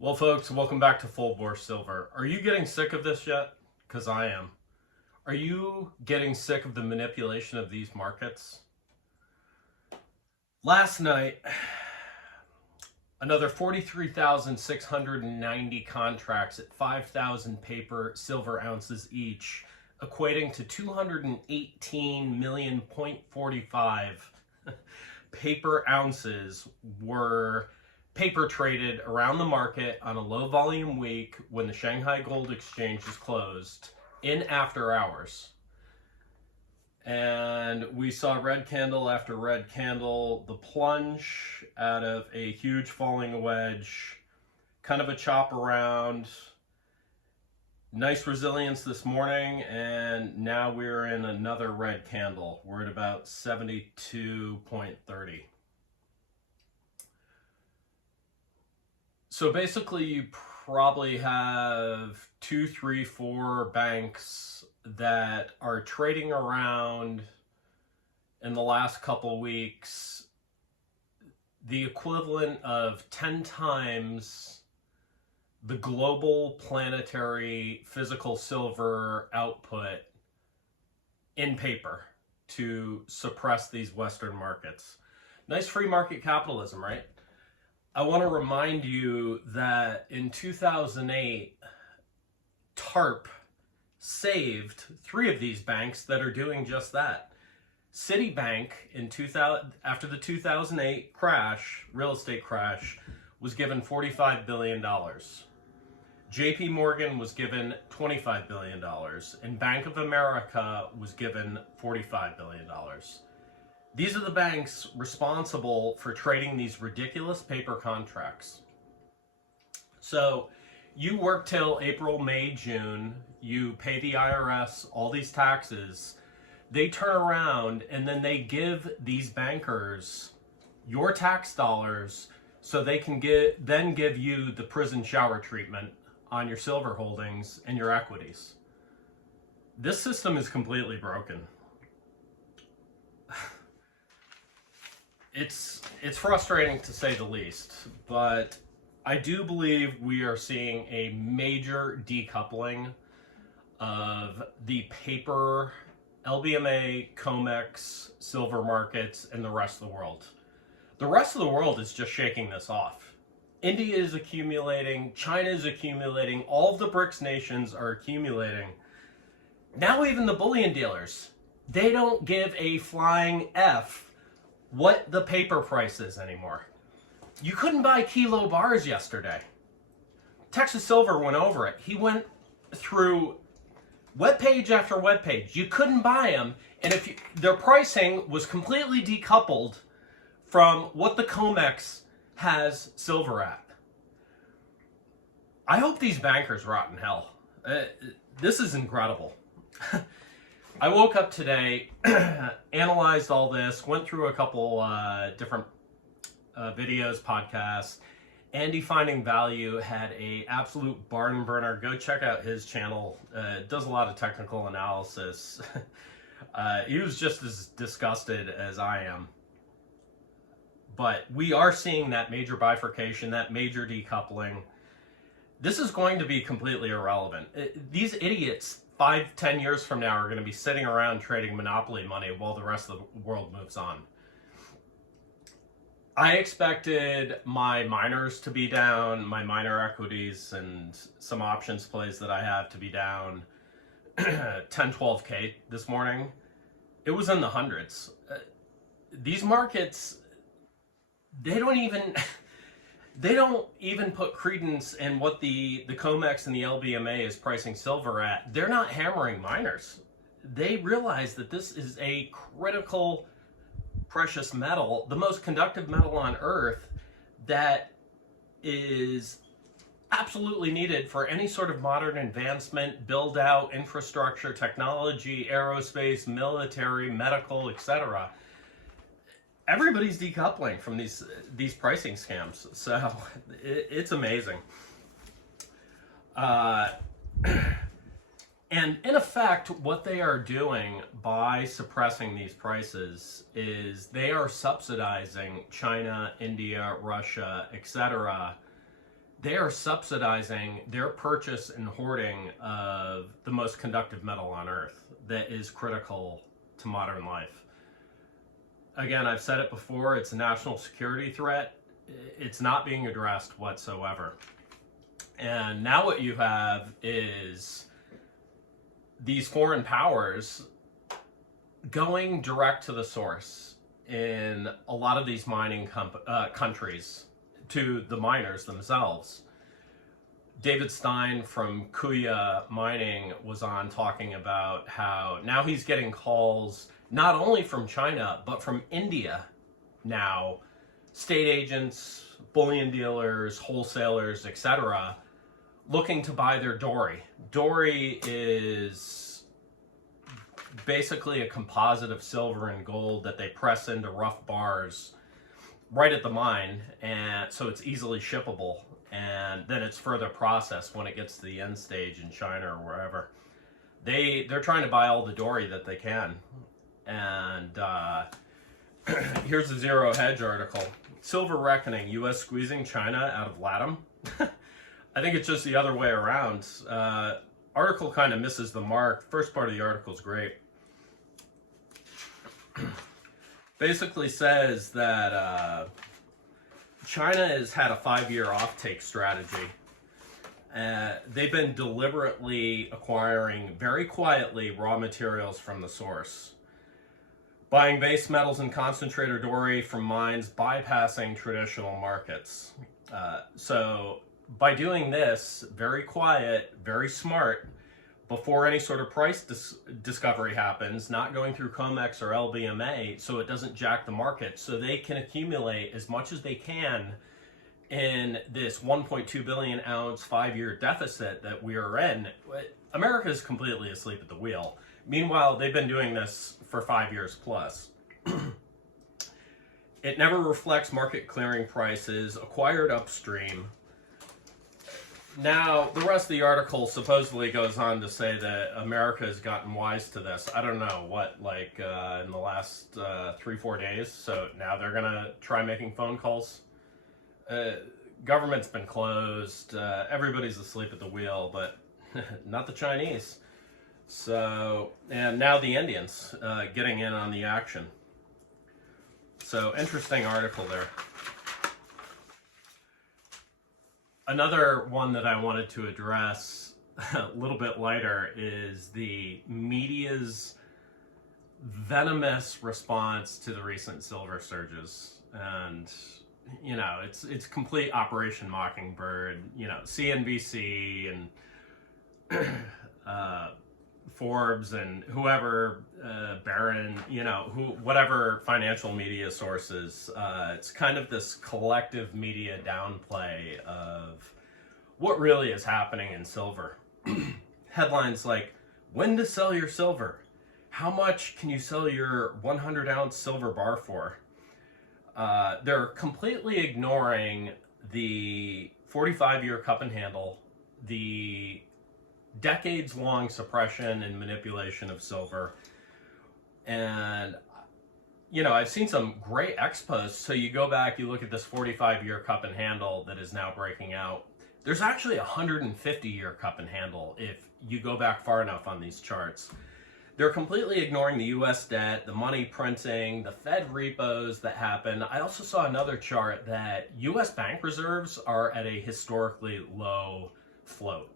Well, folks, welcome back to Full Bore Silver. Are you getting sick of this yet? Because I am. Are you getting sick of the manipulation of these markets? Last night, another 43,690 contracts at 5,000 paper silver ounces each, equating to 218 million 0.45 paper ounces were paper traded around the market on a low volume week when the Shanghai Gold Exchange is closed in after hours. And we saw red candle after red candle, the plunge out of a huge falling wedge, kind of a chop around, nice resilience this morning, and now we're in another red candle. We're at about 72.30. So basically you probably have 2, 3, 4 banks that are trading around in the last couple weeks the equivalent of 10 times the global planetary physical silver output in paper to suppress these Western markets. Nice free market capitalism, right? I want to remind you that in 2008, TARP saved 3 of these banks that are doing just that. Citibank, after the 2008 crash, real estate crash, was given $45 billion. JP Morgan was given $25 billion, and Bank of America was given $45 billion. These are the banks responsible for trading these ridiculous paper contracts. So you work till April, May, June, you pay the IRS all these taxes, they turn around and then they give these bankers your tax dollars so they can then give you the prison shower treatment on your silver holdings and your equities. This system is completely broken. It's frustrating to say the least, but I do believe we are seeing a major decoupling of the paper, LBMA, COMEX, silver markets, and the rest of the world. The rest of the world is just shaking this off. India is accumulating, China is accumulating, all of the BRICS nations are accumulating. Now even the bullion dealers, they don't give a flying F what the paper price is anymore. You couldn't buy kilo bars yesterday. Texas Silver went over it. He went through webpage after webpage. You couldn't buy them, and their pricing was completely decoupled from what the COMEX has silver at. I hope these bankers rot in hell. This is incredible. I woke up today, analyzed all this, went through a couple different videos, podcasts. Andy Finding Value had a absolute barn burner. Go check out his channel. Does a lot of technical analysis. He was just as disgusted as I am. But we are seeing that major bifurcation, that major decoupling. This is going to be completely irrelevant. These idiots 5-10 years from now are going to be sitting around trading monopoly money while the rest of the world moves on. I expected my miners to be down, my miner equities and some options plays that I have to be down 10-12K this morning. It was in the hundreds. These markets, they don't even put credence in what the COMEX and the LBMA is pricing silver at. They're not hammering miners. They realize that this is a critical precious metal, the most conductive metal on Earth, that is absolutely needed for any sort of modern advancement, build out, infrastructure, technology, aerospace, military, medical, etc. Everybody's decoupling from these pricing scams, so it's amazing. And in effect, what they are doing by suppressing these prices is they are subsidizing China, India, Russia, etc., they are subsidizing their purchase and hoarding of the most conductive metal on Earth that is critical to modern life. Again, I've said it before, it's a national security threat. It's not being addressed whatsoever. And now what you have is these foreign powers going direct to the source in a lot of these mining countries, to the miners themselves. David Stein from Kuya Mining was on talking about how now he's getting calls not only from China, but from India now, state agents, bullion dealers, wholesalers, etc., looking to buy their doré. Doré is basically a composite of silver and gold that they press into rough bars right at the mine, and so it's easily shippable, and then it's further processed when it gets to the end stage in China or wherever. They're trying to buy all the doré that they can. And here's a Zero Hedge article. Silver Reckoning, U.S. squeezing China out of LATAM. I think it's just the other way around. Article kind of misses the mark. First part of the article is great. Basically says that China has had a 5-year offtake strategy. They've been deliberately acquiring very quietly raw materials from the source, buying base metals and concentrator doré from mines, bypassing traditional markets. So by doing this, very quiet, very smart, before any sort of price discovery happens, not going through COMEX or LBMA, so it doesn't jack the market, so they can accumulate as much as they can in this 1.2 billion ounce 5-year deficit that we are in. America is completely asleep at the wheel. Meanwhile, they've been doing this for 5 years plus. It never reflects market clearing prices, acquired upstream. Now, the rest of the article supposedly goes on to say that America has gotten wise to this. I don't know, in the last 3-4 days. So now they're going to try making phone calls. Government's been closed. Everybody's asleep at the wheel, but not the Chinese. So, and now the Indians getting in on the action. So, interesting article there. Another one that I wanted to address a little bit lighter is the media's venomous response to the recent silver surges. And, you know, it's complete Operation Mockingbird. You know, CNBC and Forbes and whoever, Barron, you know, whatever financial media sources, it's kind of this collective media downplay of what really is happening in silver. Headlines like, when to sell your silver? How much can you sell your 100-ounce silver bar for? They're completely ignoring the 45-year cup and handle, the decades-long suppression and manipulation of silver. And, you know, I've seen some great expos. So you go back, you look at this 45-year cup and handle that is now breaking out. There's actually a 150-year cup and handle if you go back far enough on these charts. They're completely ignoring the U.S. debt, the money printing, the Fed repos that happen. I also saw another chart that U.S. bank reserves are at a historically low float.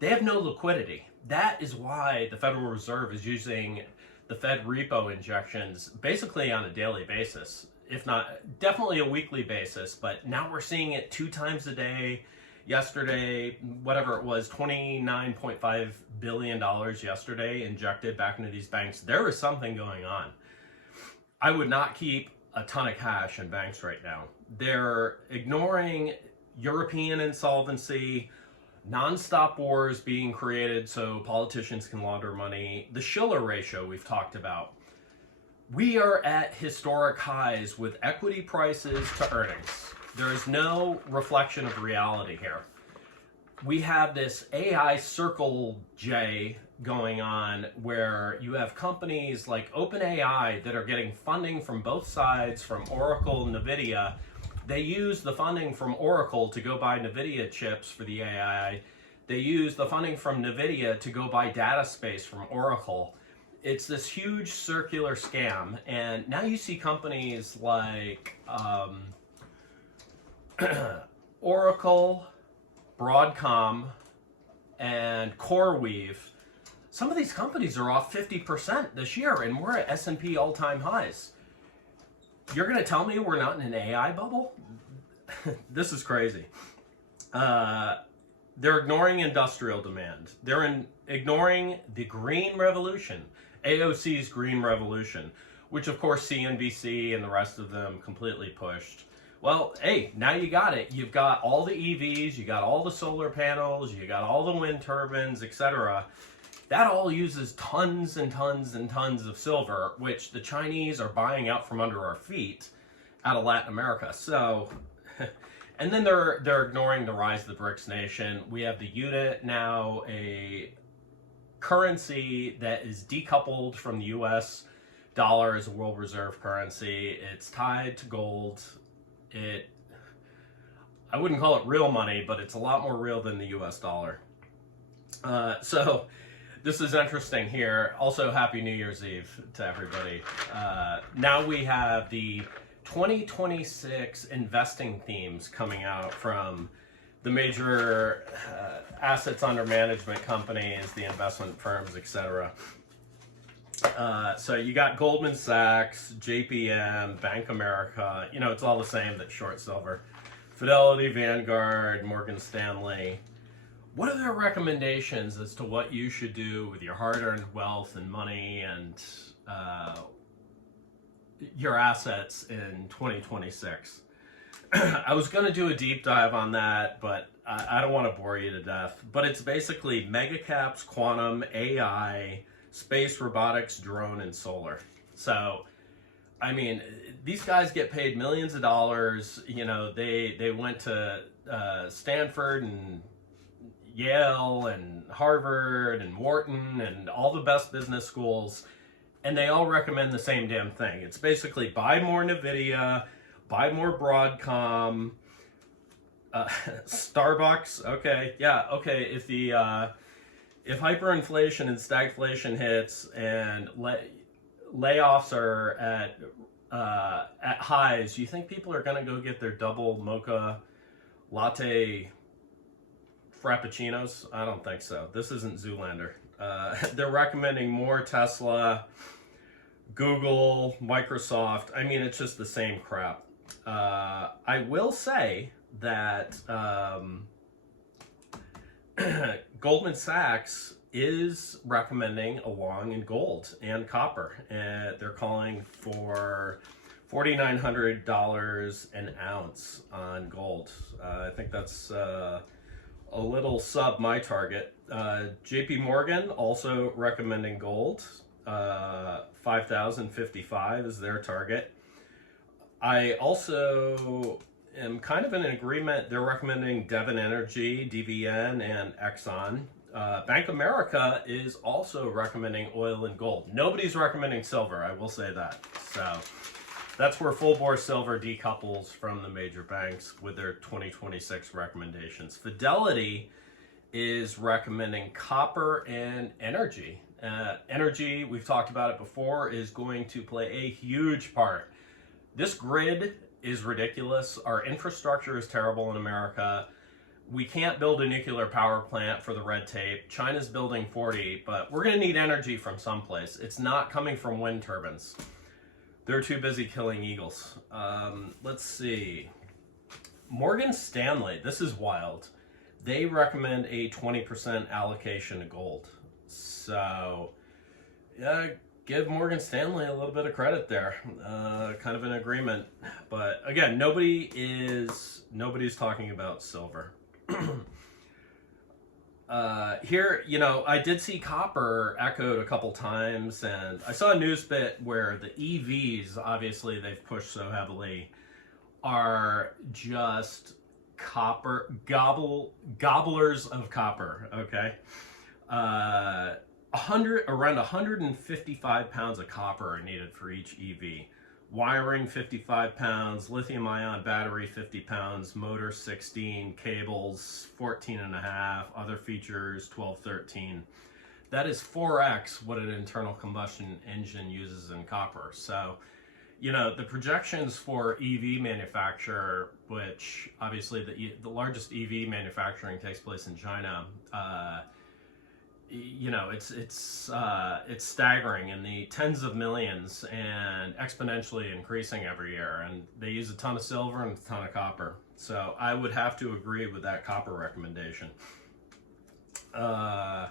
They have no liquidity. That is why the Federal Reserve is using the Fed repo injections basically on a daily basis, if not definitely a weekly basis, but now we're seeing it 2 times a day. Yesterday, whatever it was, $29.5 billion yesterday injected back into these banks. There is something going on. I would not keep a ton of cash in banks right now. They're ignoring European insolvency, non-stop wars being created so politicians can launder money, the Schiller ratio we've talked about. We are at historic highs with equity prices to earnings. There is no reflection of reality here. We have this AI circle J going on where you have companies like OpenAI that are getting funding from both sides, from Oracle, NVIDIA, They use the funding from Oracle to go buy NVIDIA chips for the AI. They use the funding from NVIDIA to go buy data space from Oracle. It's this huge circular scam. And now you see companies like Oracle, Broadcom, and CoreWeave. Some of these companies are off 50% this year, and we're at S&P all-time highs. You're going to tell me we're not in an AI bubble? This is crazy. They're ignoring industrial demand. They're ignoring the green revolution, AOC's green revolution, which of course CNBC and the rest of them completely pushed. Well, hey, now you got it. You've got all the EVs, you got all the solar panels, you got all the wind turbines, etc. That all uses tons and tons and tons of silver, which the Chinese are buying out from under our feet out of Latin America. So, and then they're ignoring the rise of the BRICS nation. We have the unit now, a currency that is decoupled from the US dollar as a world reserve currency. It's tied to gold. I wouldn't call it real money, but it's a lot more real than the US dollar. So this is interesting here. Also, Happy New Year's Eve to everybody. Now we have the 2026 investing themes coming out from the major assets under management companies, the investment firms, etc. So you got Goldman Sachs, JPM, Bank of America. You know, it's all the same that short silver. Fidelity, Vanguard, Morgan Stanley. What are their recommendations as to what you should do with your hard-earned wealth and money and your assets in 2026? I was going to do a deep dive on that, but I don't want to bore you to death. But it's basically mega caps, quantum, AI, space, robotics, drone, and solar. So, I mean, these guys get paid millions of dollars. You know, they went to Stanford and Yale and Harvard and Wharton and all the best business schools, and they all recommend the same damn thing. It's basically buy more NVIDIA, buy more Broadcom, Starbucks. Okay, yeah, okay. If hyperinflation and stagflation hits and layoffs are at highs, you think people are going to go get their double mocha latte frappuccinos? I don't think so. This isn't Zoolander. They're recommending more Tesla, Google, Microsoft. I mean, it's just the same crap. I will say that Goldman Sachs is recommending a long in gold and copper. They're calling for $4,900 an ounce on gold. I think that's a little sub my target. JP Morgan also recommending gold. 5,055 is their target. I also am kind of in agreement. They're recommending Devon Energy, DVN, and Exxon. Bank of America is also recommending oil and gold. Nobody's recommending silver, I will say that. So that's where full bore silver decouples from the major banks with their 2026 recommendations. Fidelity is recommending copper and energy. Energy, we've talked about it before, is going to play a huge part. This grid is ridiculous. Our infrastructure is terrible in America. We can't build a nuclear power plant for the red tape. China's building 40, but we're going to need energy from someplace. It's not coming from wind turbines. They're too busy killing eagles. Let's see. Morgan Stanley, this is wild. They recommend a 20% allocation to gold. So, yeah, give Morgan Stanley a little bit of credit there. Kind of an agreement. But again, nobody's talking about silver. Here, you know, I did see copper echoed a couple times, and I saw a news bit where the EVs, obviously they've pushed so heavily, are just copper gobblers of copper. Okay, around 155 pounds of copper are needed for each EV. wiring 55 pounds, lithium ion battery 50 pounds, motor 16, cables 14 and a half, other features 12, 13. That is 4x what an internal combustion engine uses in copper. So, you know, the projections for EV manufacture, which obviously the largest EV manufacturing takes place in China, you know, it's staggering, in the tens of millions and exponentially increasing every year. And they use a ton of silver and a ton of copper. So I would have to agree with that copper recommendation. I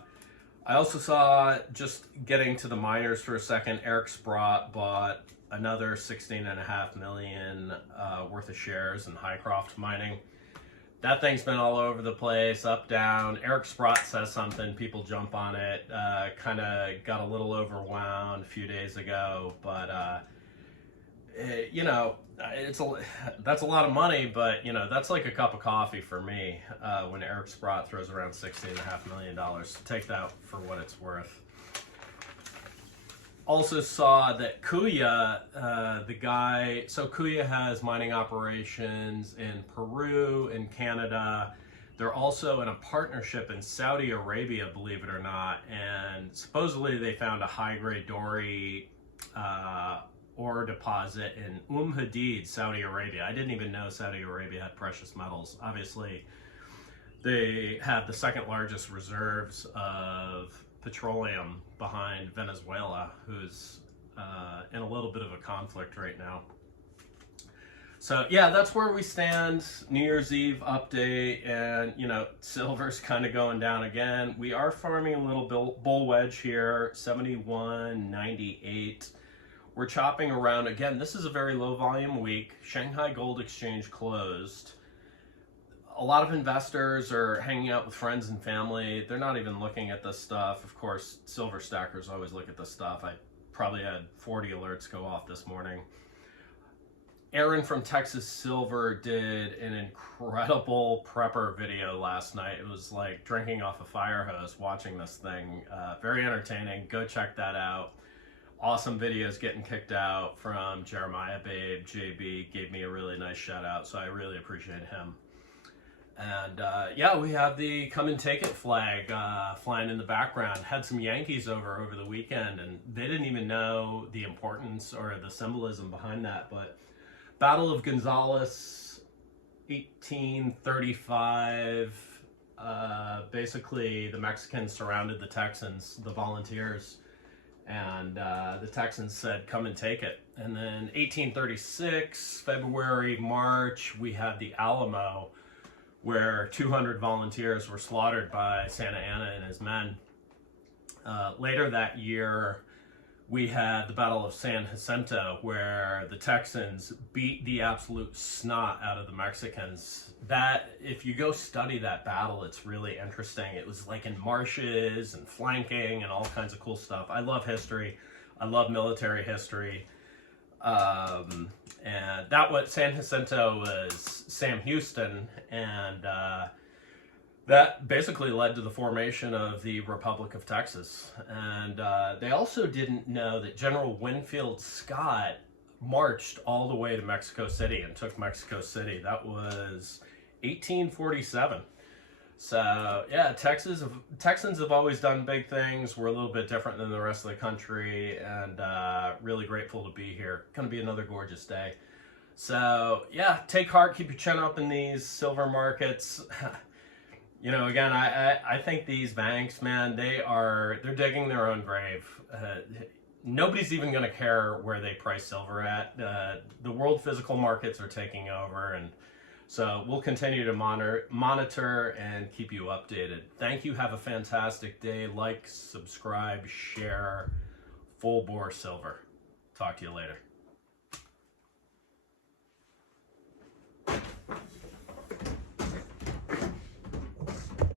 also saw, just getting to the miners for a second, Eric Sprott bought another 16.5 million worth of shares in Highcroft Mining. That thing's been all over the place, up, down. Eric Sprott says something, people jump on it. Kind of got a little overwound a few days ago, but you know, that's a lot of money, but you know, that's like a cup of coffee for me when Eric Sprott throws around $16.5 million. Take that for what it's worth. Also saw that Kuya, the guy, so Kuya has mining operations in Peru and Canada. They're also in a partnership in Saudi Arabia, believe it or not, and supposedly they found a high-grade doré ore deposit in Hadid, Saudi Arabia. I didn't even know Saudi Arabia had precious metals. Obviously, they have the second largest reserves of petroleum behind Venezuela, who's in a little bit of a conflict right now. So yeah, that's where we stand. New Year's Eve update, and you know, silver's kind of going down again. We are farming a little bull wedge here, 71.98. We're chopping around again. This is a very low volume week. Shanghai Gold Exchange closed. A lot of investors are hanging out with friends and family. They're not even looking at this stuff. Of course, silver stackers always look at this stuff. I probably had 40 alerts go off this morning. Aaron from Texas Silver did an incredible prepper video last night. It was like drinking off a fire hose watching this thing. Very entertaining. Go check that out. Awesome videos getting kicked out from Jeremiah Babe. JB gave me a really nice shout out, so I really appreciate him. And yeah, we have the come and take it flag flying in the background. Had some Yankees over the weekend, and they didn't even know the importance or the symbolism behind that. But Battle of Gonzales, 1835. Basically, the Mexicans surrounded the Texans, the volunteers, and the Texans said, come and take it. And then 1836, February, March, we had the Alamo, where 200 volunteers were slaughtered by Santa Anna and his men. Later that year, we had the Battle of San Jacinto, where the Texans beat the absolute snot out of the Mexicans. That, if you go study that battle, it's really interesting. It was like in marshes and flanking and all kinds of cool stuff. I love history. I love military history. And that was San Jacinto was Sam Houston, and that basically led to the formation of the Republic of Texas. And they also didn't know that General Winfield Scott marched all the way to Mexico City and took Mexico City. That was 1847. So yeah, Texans have always done big things. We're a little bit different than the rest of the country, and really grateful to be here. Gonna be another gorgeous day. So yeah, take heart, keep your chin up in these silver markets. You know, again, I think these banks, man, they're digging their own grave. Nobody's even gonna care where they price silver at. The world physical markets are taking over, and so we'll continue to monitor and keep you updated. Thank you. Have a fantastic day. Like, subscribe, share. Full bore silver. Talk to you later.